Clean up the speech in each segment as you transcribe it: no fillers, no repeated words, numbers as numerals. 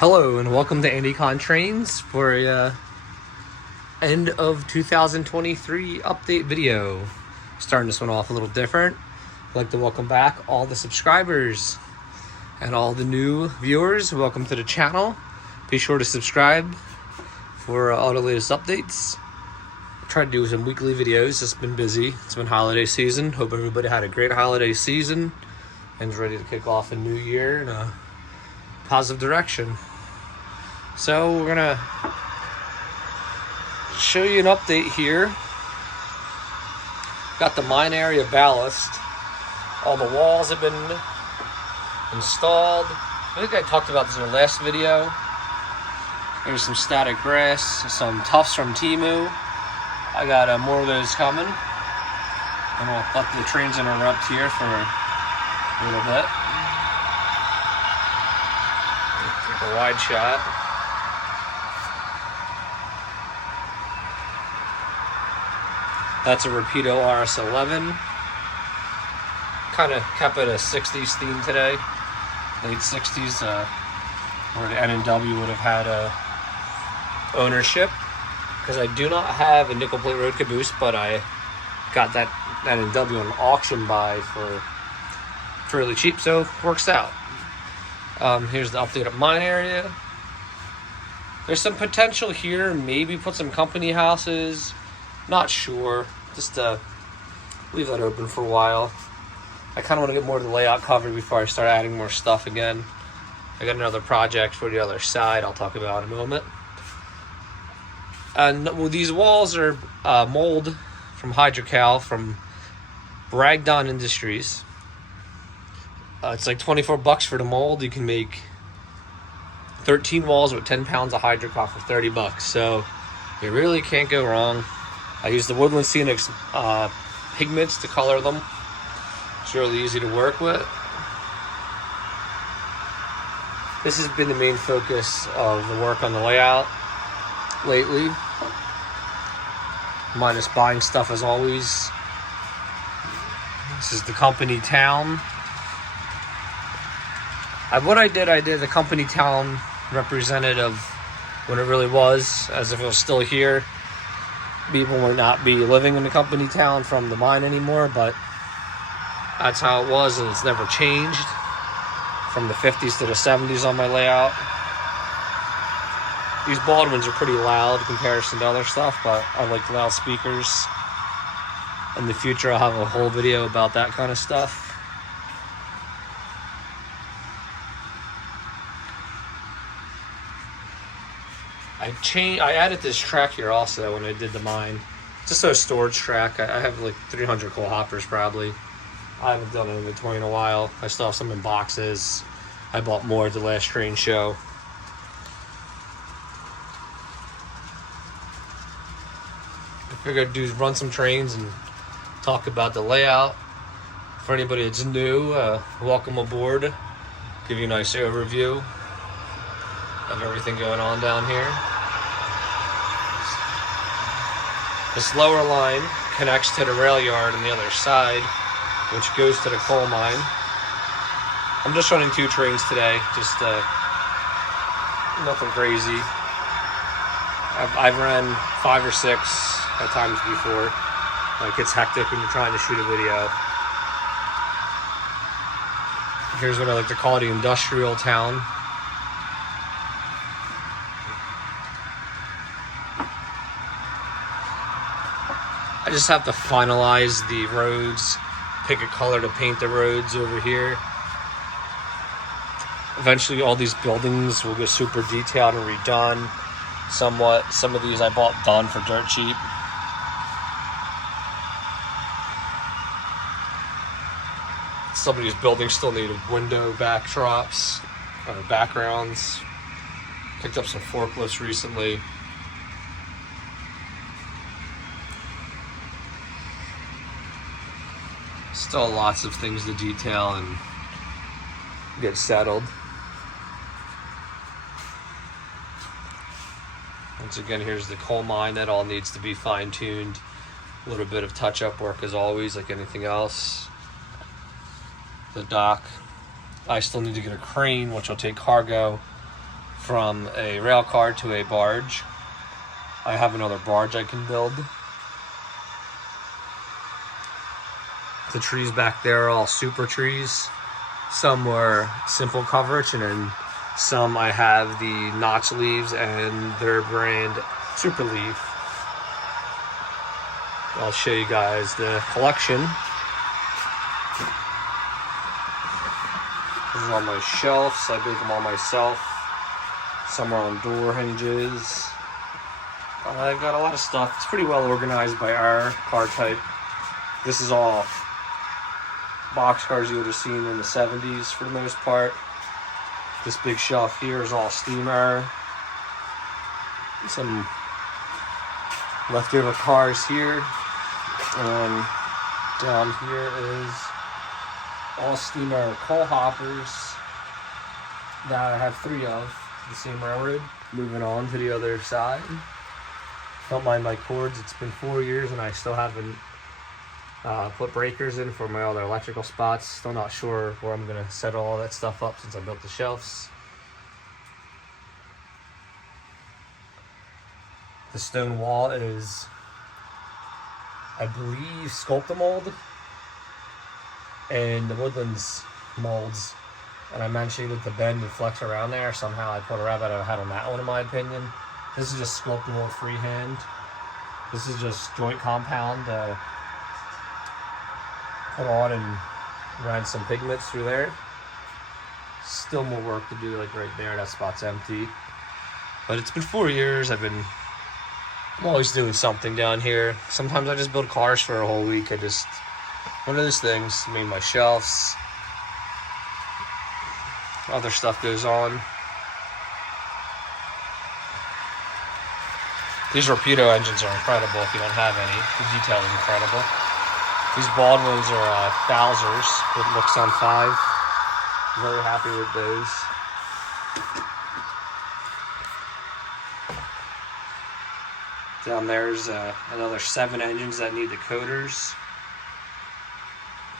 Hello and welcome to AndyCon Trains for a end of 2023 update video. Starting this one off a little different. I'd like to welcome back all the subscribers and all the new viewers. Welcome to the channel. Be sure to subscribe for all the latest updates. I try to do some weekly videos. It's been busy. It's been holiday season. Hope everybody had a great holiday season and is ready to kick off a new year in a positive direction. So we're gonna show you an update here. Got the mine area ballast. All the walls have been installed. I think I talked about this in the last video. There's some static grass, some tufts from Temu. I got more of those coming. And we'll let the trains interrupt here for a little bit. Take a wide shot. That's a Rapido RS11. Kind of kept it a 60s theme today. Late 60s, where the N&W would have had ownership. Because I do not have a nickel plate road caboose, but I got that N&W on an auction buy for fairly cheap, so works out. Here's the update of mine area. There's some potential here, maybe put some company houses. Not sure. Just leave that open for a while. I kind of want to get more of the layout covered before I start adding more stuff again. I got another project for the other side I'll talk about in a moment. And well, these walls are mold from Hydrocal from Bragdon Industries. It's like $24 for the mold. You can make 13 walls with 10 pounds of Hydrocal for $30. So you really can't go wrong. I use the Woodland Scenics pigments to color them. It's really easy to work with. This has been the main focus of the work on the layout lately. Minus buying stuff as always. This is the company town. What I did the company town representative when it really was, as if it was still here. People might not be living in the company town from the mine anymore, but that's how it was, and it's never changed from the 50s to the 70s on my layout. These Baldwins are pretty loud in comparison to other stuff, but I like loudspeakers. In the future, I'll have a whole video about that kind of stuff. I added this track here also when I did the mine. Just a storage track. I have like 300 coal hoppers probably. I haven't done an inventory in a while. I still have some in boxes. I bought more at the last train show. I figured I'd do run some trains and talk about the layout. For anybody that's new, welcome aboard. Give you a nice overview of everything going on down here. This lower line connects to the rail yard on the other side, which goes to the coal mine. I'm just running 2 trains today, just nothing crazy. I've ran 5 or 6 at times before. It gets hectic when you're trying to shoot a video. Here's what I like to call the industrial town. I just have to finalize the roads, pick a color to paint the roads over here. Eventually all these buildings will get super detailed and redone somewhat. Some of these I bought done for dirt cheap. Some of these buildings still need window backdrops or backgrounds. Picked up some forklifts recently. Still lots of things to detail and get settled. Once again, here's the coal mine. That all needs to be fine-tuned. A little bit of touch-up work as always, like anything else. The dock. I still need to get a crane, which will take cargo from a rail car to a barge. I have another barge I can build. The trees back there are all super trees. Some were simple coverage, and then some I have the notch leaves and their brand Super Leaf. I'll show you guys the collection. This is on my shelves. I make them all myself. Some are on door hinges. I've got a lot of stuff. It's pretty well organized by our car type. This is all boxcars you would have seen in the 70s for the most part. This big shelf here is all steam air. Some leftover cars here. And down here is all steam air coal hoppers that I have 3 of, the same railroad. Moving on to the other side. Don't mind my cords. It's been 4 years and I still haven't put breakers in for my other electrical spots. Still not sure where I'm going to set all that stuff up since I built the shelves. The stone wall is, I believe, Sculptamold and the Woodlands molds. And I mentioned that the bend would flex around there. Somehow I put a rabbit out of head on that one, in my opinion. This is just Sculptamold freehand. This is just joint compound. Put on and ran some pigments through there. Still more work to do, like right there, that spot's empty. But it's been 4 years. I'm always doing something down here. Sometimes I just build cars for a whole week. One of those things. I mean, my shelves. Other stuff goes on. These Rapido engines are incredible if you don't have any. The detail is incredible. These Baldwins are Bowsers with Luxon 5. Very happy with those. Down there's another 7 engines that need the coders.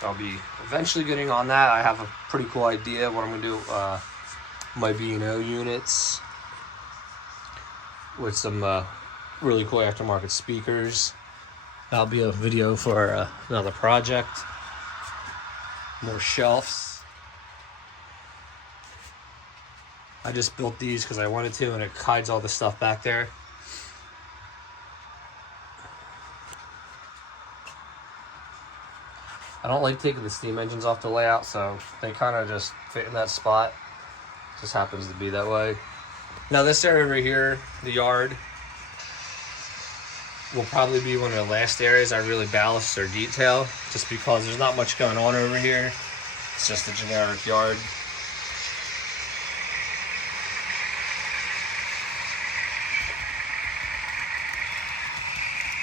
I'll be eventually getting on that. I have a pretty cool idea what I'm going to do with my B&O units. With some really cool aftermarket speakers. That'll be a video for another project. More shelves. I just built these because I wanted to, and it hides all the stuff back there. I don't like taking the steam engines off the layout, so they kind of just fit in that spot. Just happens to be that way. Now this area over here, the yard, will probably be one of the last areas I really ballast or detail, just because there's not much going on over here. It's just a generic yard.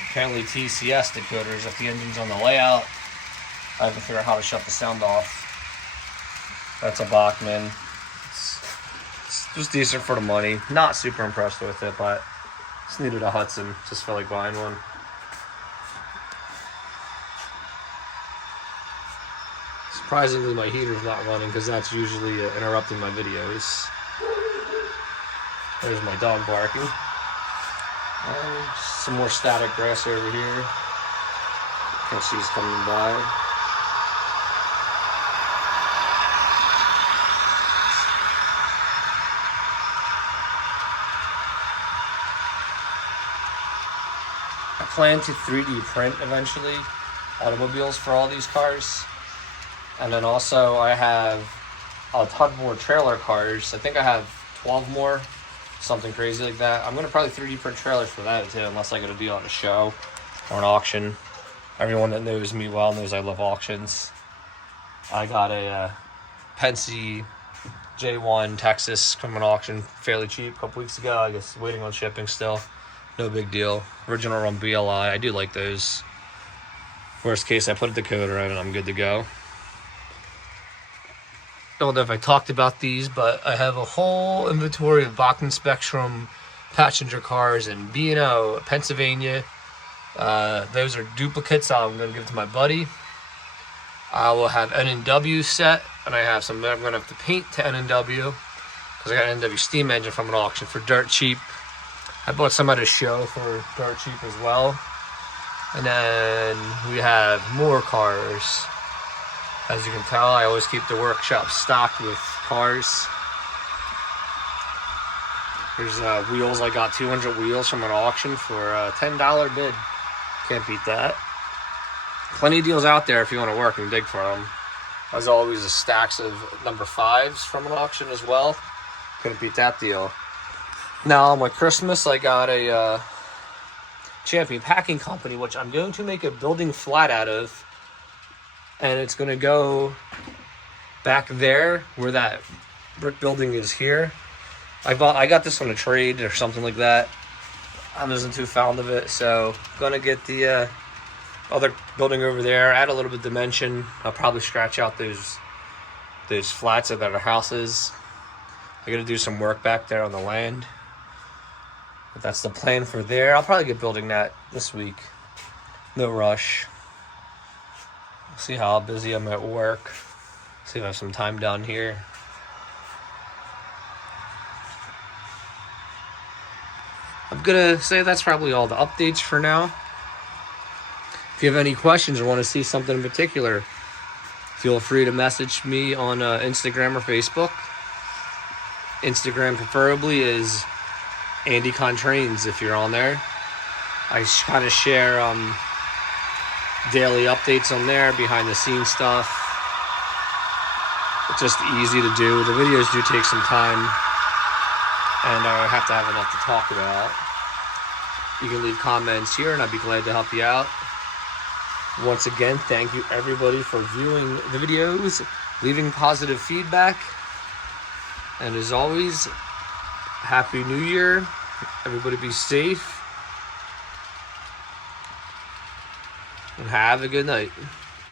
Apparently TCS decoders, if the engine's on the layout, I haven't figured out how to shut the sound off. That's a Bachmann. It's just decent for the money. Not super impressed with it, but just needed a Hudson. Just felt like buying one. Surprisingly, my heater's not running because that's usually interrupting my videos. There's my dog barking. Some more static grass over here. Can't see who's coming by. I plan to 3D print eventually automobiles for all these cars. And then also I have a ton more trailer cars. I think I have 12 more, something crazy like that. I'm gonna probably 3D print trailers for that too, unless I get a deal on a show or an auction. Everyone that knows me well knows I love auctions. I got a Penske J1 Texas from an auction fairly cheap a couple weeks ago. I guess waiting on shipping still. No big deal. Original run BLI. I do like those. Worst case, I put a decoder in and I'm good to go. Don't know if I talked about these, but I have a whole inventory of Bachmann Spectrum passenger cars in B&O, Pennsylvania. Those are duplicates. I'm going to give to my buddy. I will have N&W set, and I have some that I'm going to have to paint to N&W. because I got an NW steam engine from an auction for dirt cheap. I bought some at a show for dirt cheap as well. And then we have more cars. As you can tell, I always keep the workshop stocked with cars. There's wheels. I got 200 wheels from an auction for a $10 bid. Can't beat that. Plenty of deals out there if you want to work and dig for them. As always, the stacks of number 5s from an auction as well. Couldn't beat that deal. Now, on my Christmas, I got a Champion Packing Company, which I'm going to make a building flat out of. And it's going to go back there where that brick building is here. I got this on a trade or something like that. I wasn't too fond of it, so I'm going to get the other building over there, add a little bit of dimension. I'll probably scratch out those flats that are houses. I got to do some work back there on the land. But that's the plan for there. I'll probably get building that this week. No rush. See how busy I'm at work. See if I have some time down here. I'm gonna say that's probably all the updates for now. If you have any questions or want to see something in particular, feel free to message me on Instagram or Facebook. Instagram preferably is AndyCon Trains if you're on there. I kind of share daily updates on there, behind the scenes stuff. It's just easy to do. The videos do take some time, and I have to have enough to talk about. You can leave comments here, and I'd be glad to help you out. Once again, thank you everybody for viewing the videos, leaving positive feedback, and as always, Happy New Year. Everybody be safe, and have a good night.